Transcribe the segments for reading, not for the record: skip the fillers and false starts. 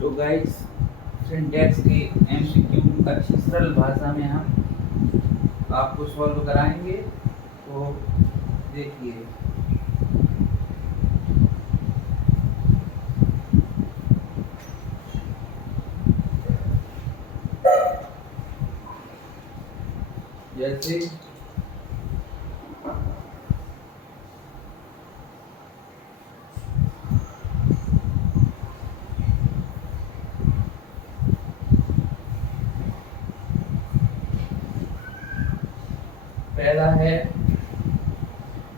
तो guys syntax के MCQ अच्छी सरल भाषा में हम आपको सॉल्व कराएंगे। तो देखिए, जैसे पहला है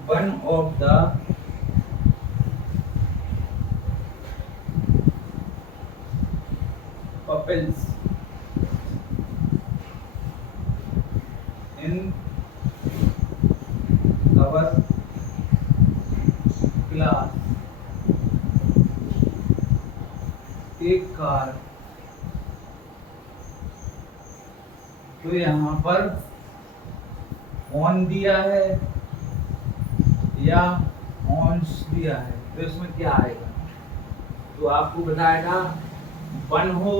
one of the pupils in our class एक कार। तो यहाँ पर ऑन दिया है या ऑन्स दिया है, तो इसमें क्या आएगा? तो आपको बताएगा वन हो,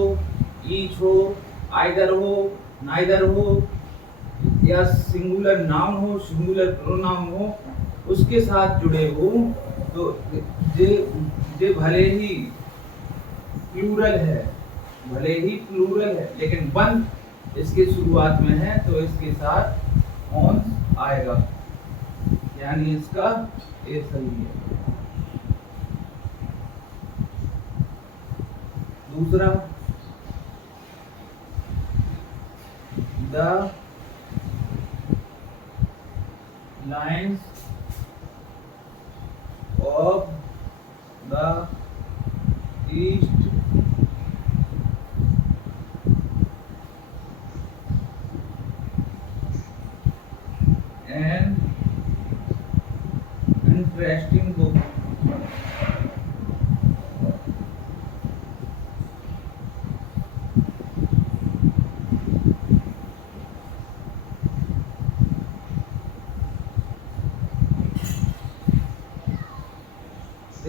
ईच हो, आइदर हो, नाइदर हो, या सिंगुलर नाउन हो, सिंगुलर प्रोनाउन हो, उसके साथ जुड़े हो। तो जे भले ही प्लूरल है, लेकिन वन इसके शुरुआत में है, तो इसके साथ ऑन आएगा, यानी इसका ए सही है। दूसरा, the lines of the east an interesting book।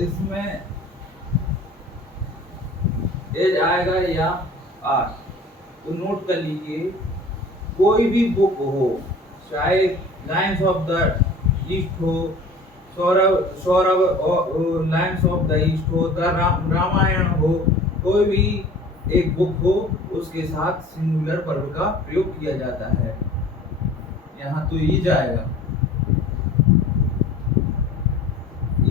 इसमें एज आएगा या आर। तो नोट कर लीजिए, कोई भी बुक हो, चाहे लाइन्स ऑफ द ईस्ट हो, Saurabh lines of the east हो, द रामायण हो, कोई भी एक बुक हो, उसके साथ सिंगुलर वर्ब का प्रयोग किया जाता है। यहाँ तो ये जाएगा।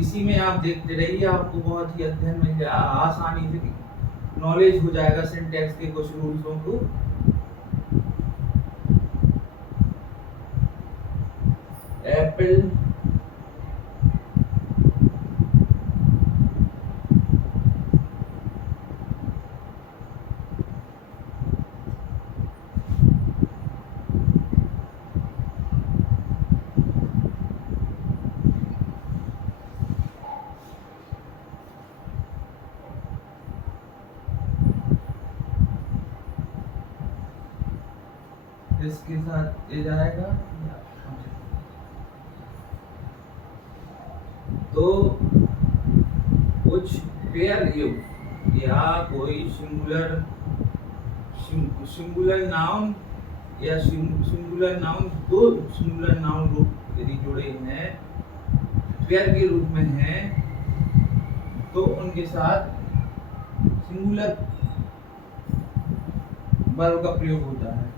इसी में आप देखते रहिए, आपको बहुत ही अध्ययन में आसानी से नॉलेज हो जाएगा सिंटैक्स के कुछ रूल्सों को। एप्पल, इसके साथ ये जाएगा। तो कुछ पेयर युग या कोई सिंगुलर नाउन या सिंगुलर नाउन, दो सिंगुलर नाउन रूप यदि जुड़े हैं, पेयर के रूप में हैं, तो उनके साथ सिंगुलर वर्ब का प्रयोग होता है।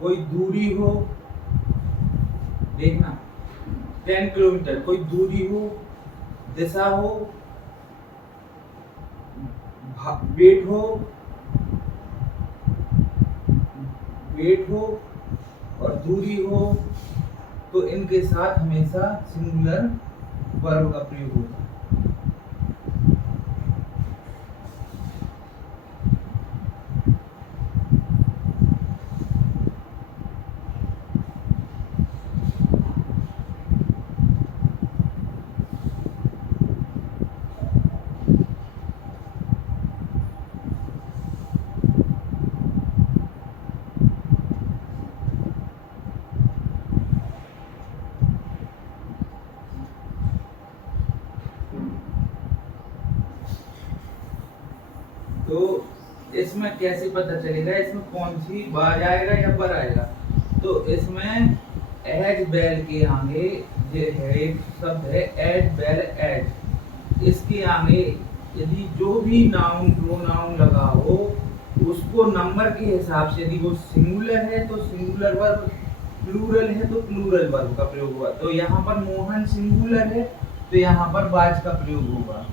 कोई दूरी हो, देखना 10 किलोमीटर, कोई दूरी हो, दिशा हो, वेट हो और दूरी हो, तो इनके साथ हमेशा सिंगुलर वर्ब का प्रयोग होता है। तो इसमें कैसे पता चलेगा इसमें कौन सी बाज आएगा या पर आएगा? तो इसमें एज बेल के आगे ये है एक शब्द है एज बेल एज, इसके आगे यदि जो भी नाउन प्रोनाउन लगा हो उसको नंबर के हिसाब से, यदि वो सिंगुलर है तो सिंगुलर वर्ब, प्लूरल है तो प्लूरल वर्ब का प्रयोग होगा। तो यहाँ पर मोहन सिंगुलर है तो यहाँ पर बाज का प्रयोग होगा।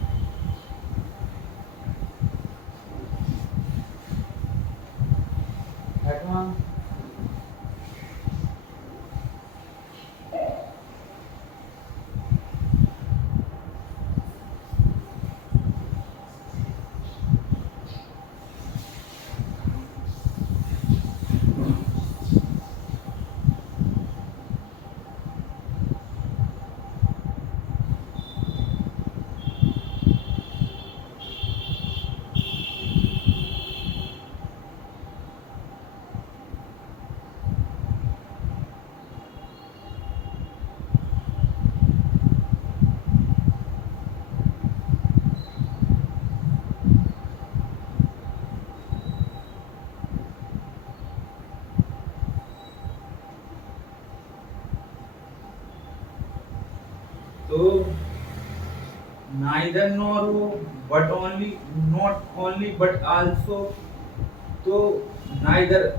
तो नाइदर नॉर हो, but only, not only but also, तो नाइदर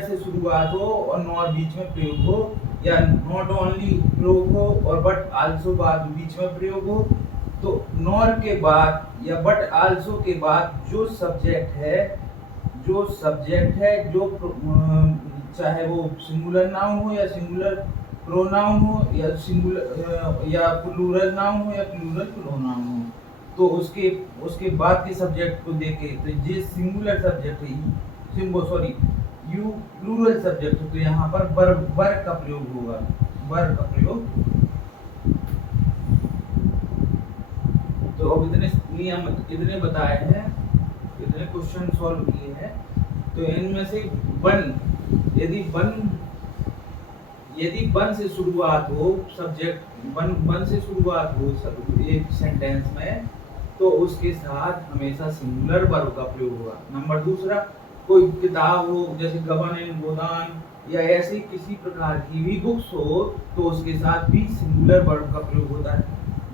से शुरुआत हो और नॉर बीच में प्रयोग हो, या नॉट ओनली प्रयोग हो और बट आल्सो बाद बीच में प्रयोग हो। तो नॉर के बाद या बट आल्सो के बाद जो सब्जेक्ट है जो चाहे वो सिंगुलर नाउन हो या सिंगुलर प्रोनाउन हो या सिंगुलर या प्लूरल नाउन हो या प्लूरल प्रोनाउन हो, तो उसके बाद के सब्जेक्ट को देखे तो ये सिंगुलर सब्जेक्ट है, यू प्लूरल सब्जेक्ट, तो यहाँ पर वर का प्रयोग होगा, वर का प्रयोग। तो अब इतने नियम इतने बताए हैं, इतने क्वेश्चन सॉल्व किए हैं। तो इनमें से यदि वन से शुरुआत हो सब्जेक्ट, वन से शुरुआत हो एक सेंटेंस में, तो उसके साथ हमेशा सिंगुलर वर्ब का प्रयोग होगा। नंबर दूसरा, कोई किताब हो जैसे गबन एंड गोदान या ऐसी किसी प्रकार की भी बुक्स हो तो उसके साथ भी सिंगुलर वर्ब का प्रयोग होता है।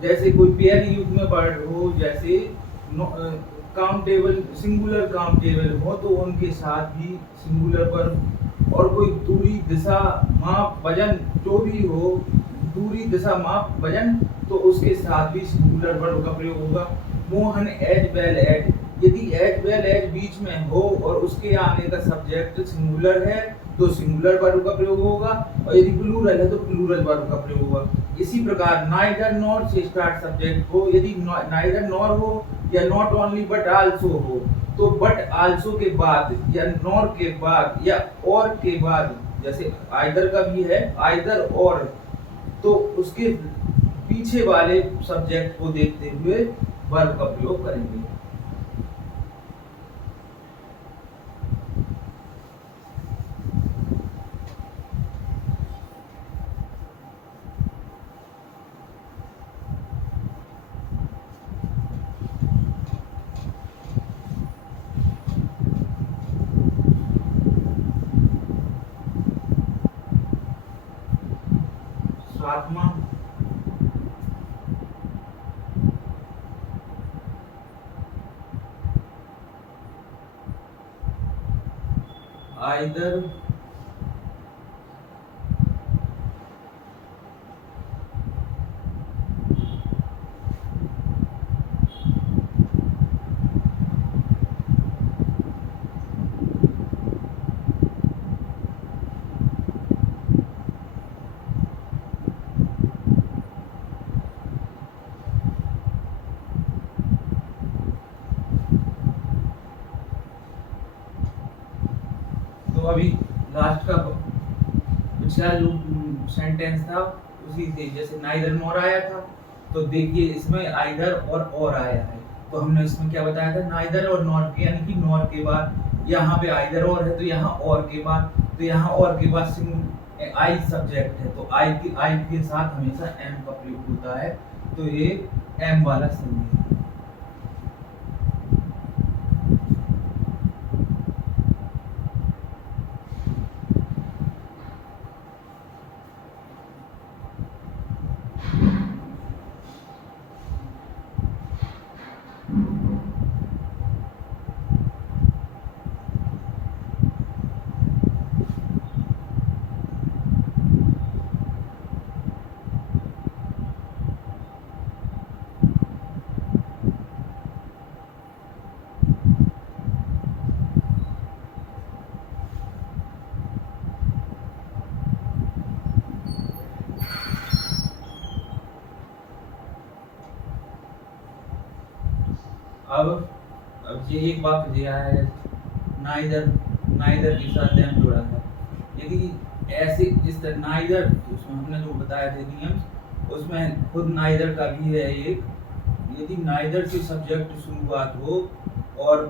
जैसे कोई पेयर युग में वर्ड हो, जैसे काउंटेबल सिंगुलर काउंटेबल हो तो उनके साथ भी सिंगुलर वर्ब, और कोई दूरी दिशा माप वजन जो भी हो, दूरी दिशा माप वजन, तो उसके साथ भी सिंगुलर वर्ब का प्रयोग होगा। मोहन एज बेल एज, यदि एज बेल एज बीच में हो और उसके आने का सब्जेक्ट सिंगुलर है तो सिंगुलर वर्ब का प्रयोग होगा, और यदि प्लूरल है तो प्लूरल वर्ब का प्रयोग होगा। इसी प्रकार नाइदर नॉर से स्टार्ट सब्जेक्ट हो, यदि नाइदर नॉर हो या नॉट ओनली बट आल्सो हो, तो बट आल्सो के बाद या नॉर के बाद या और के बाद, जैसे आइदर का भी है आइदर और, तो उसके पीछे वाले सब्जेक्ट को देखते हुए वर्ब का प्रयोग करेंगे। सातवां, आइदर अभी लास्ट का पिछला जो सेंटेंस था उसी से, जैसे नाइदर नॉर आया था, तो देखिए इसमें आइदर और आया है, तो हमने इसमें क्या बताया था, नाइदर और नॉर के, यानी कि नॉर के बाद यहाँ पे आइदर और है तो यहाँ और के बाद, तो यहाँ और के बाद आई सब्जेक्ट है, तो आई के साथ हमेशा एम का प्रयोग होता है, तो ये एम वाला सही है। अब ये एक वाक्य दिया है, नाइदर, नाइदर के साथ देम जोड़ा है। यदि ऐसे इस तरह नाइदर, उसमें हमने जो बताया थे नियम, उसमें खुद नाइदर का भी है एक। यदि नाइदर से सब्जेक्ट शुरुआत हो और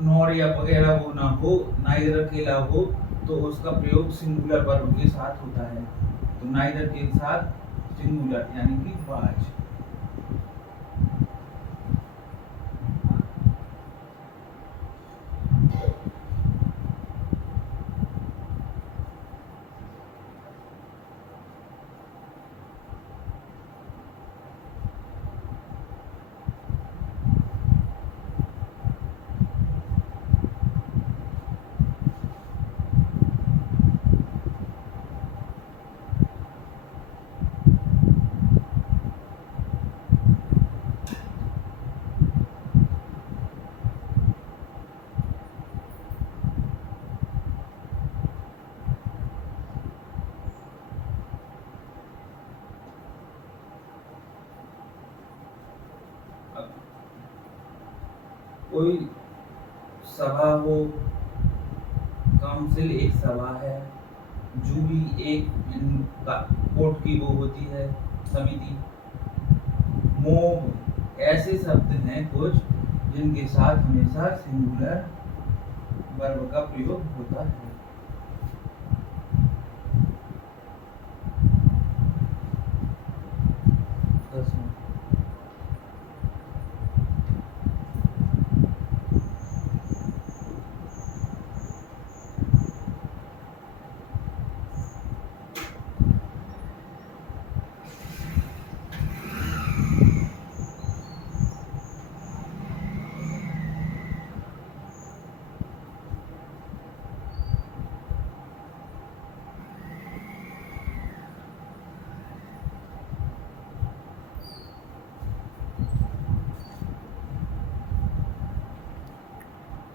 नॉर या वगैरह वो ना हो, नाइदर अकेला हो, तो उसका प्रयोग सिंगुलर वर्ब के साथ होता है। तो नाइदर के साथ सिंगुलर यानी कि वाज। कोई सभा हो, काउंसिल एक सभा है, जूरी एक कोर्ट की वो होती है समिति, मोब, ऐसे शब्द हैं कुछ जिनके साथ हमेशा सिंगुलर वर्ब का प्रयोग होता है।